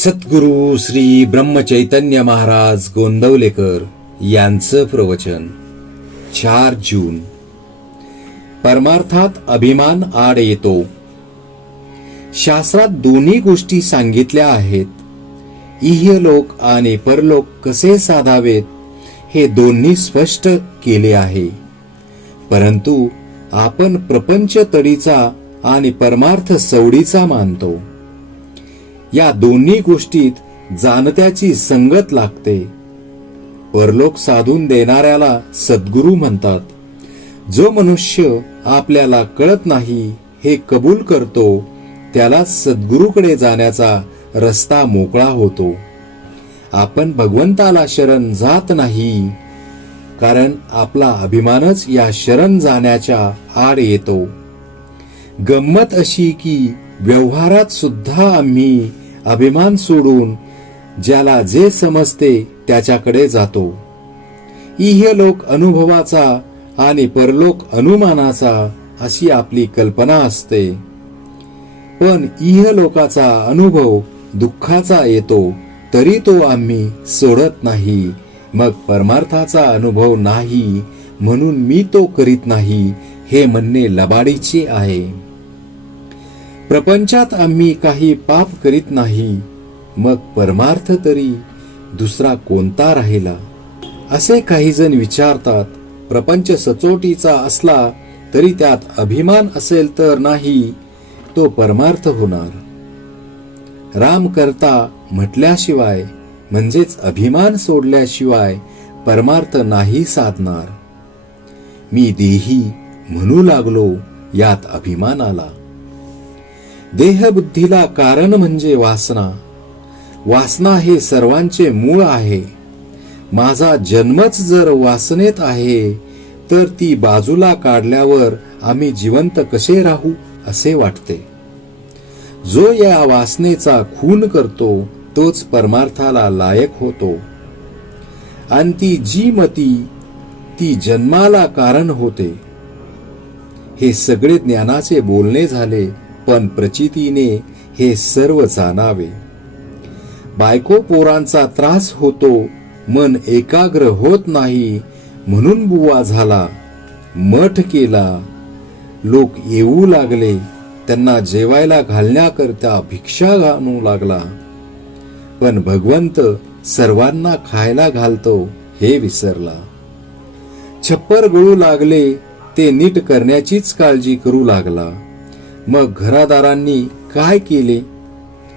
सद्गुरु श्री ब्रह्मचैतन्य महाराज गोंदवलेकर यांचं प्रवचन 4 जून. परमार्थात अभिमान आड येतो. शास्त्रात दोन्ही गोष्टी सांगितल्या आहेत. इहलोक आणि परलोक कसे साधावेत हे दोन्ही स्पष्ट केले आहे. परंतु आपण प्रपंच तडीचा आणि परमार्थ सवडीचा मानतो. या दोन्ही गोष्टीत जाणत्याची संगत लागते. परलोक साधून देणाऱ्याला सद्गुरू म्हणतात. जो मनुष्य आपल्याला कळत नाही हे कबूल करतो त्याला सद्गुरूकडे जाण्याचा रस्ता मोकळा होतो. आपण भगवंताला शरण जात नाही कारण आपला अभिमानच या शरण जाण्याच्या आड येतो. गंमत अशी की व्यवहारात सुद्धा आम्ही अभिमान सोडून ज्याला जे समजते त्याच्याकडे जातो. इहलोक अनुभवाचा आणि परलोक अनुमानाचा अशी आपली कल्पना असते. पण इहलोकाचा अनुभव दुःखाचा येतो तरी तो आम्ही सोडत नाही. मग परमार्थाचा अनुभव नाही म्हणून मी तो करीत नाही हे म्हणणे लबाडीचे आहे. प्रपंचात आम्ही काही पाप करीत नाही मग परमार्थ तरी दुसरा कोणता राहिला असे काही जण विचारतात. प्रपंच सचोटीचा असला तरी त्यात अभिमान असेल तर नाही तो परमार्थ होणार. राम करता म्हटल्याशिवाय म्हणजेच अभिमान सोडल्याशिवाय परमार्थ नाही साधणार. मी देही म्हणू लागलो यात अभिमान आला. देहबुद्धीला कारण म्हणजे वासना. वासना हे सर्वांचे मूळ आहे. माझा जन्मच जर वासनेत आहे तर ती बाजूला काढल्यावर आम्ही जिवंत कसे राहू असे वाटते. जो या वासनेचा खून करतो तोच परमार्थाला लायक होतो. आणि ती जी मती ती जन्माला कारण होते. हे सगळे ज्ञानाचे बोलणे झाले पण प्रचितीने हे सर्व जाणावे. बायको पोरांचा त्रास होतो मन एकाग्र होत नाही म्हणून बुवा झाला. मठ केला. लोक येऊ लागले. त्यांना जेवायला घालण्याकरता भिक्षा घालू लागला. पण भगवंत सर्वांना खायला घालतो हे विसरला. छप्पर गळू लागले ते नीट करण्याचीच काळजी करू लागला. मग घरादारांनी काय केले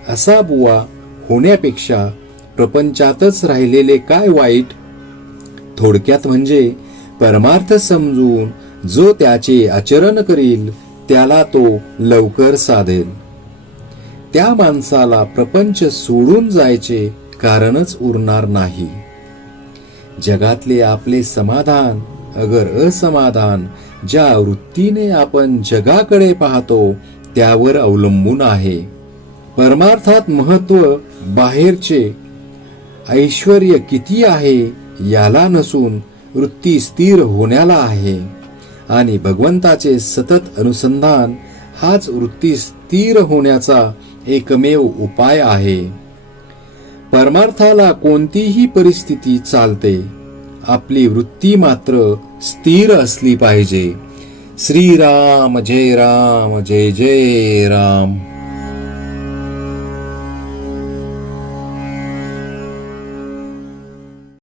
असा बुवा होण्यापेक्षा प्रपंचातच राहिलेले काय वाईट. थोडक्यात म्हणजे परमार्थ समजून जो त्याचे आचरण करील त्याला तो लवकर साधेल. त्या माणसाला प्रपंच सोडून जायचे कारणच उरणार नाही. जगातले आपले समाधान अगर असमाधान ज्या वृत्तीने आपण जगाकडे पाहतो त्यावर अवलंबून आहे. परमार्थात महत्व बाहेरचे ऐश्वर्य किती आहे याला नसून वृत्ती स्थिर होण्याला आहे. आणि भगवंताचे सतत अनुसंधान हाच वृत्ती स्थिर होण्याचा एकमेव उपाय आहे. परमार्थाला कोणतीही परिस्थिती चालते. आपली वृत्ती मात्र स्थिर असली पाहिजे. श्रीराम जय राम जय जय राम.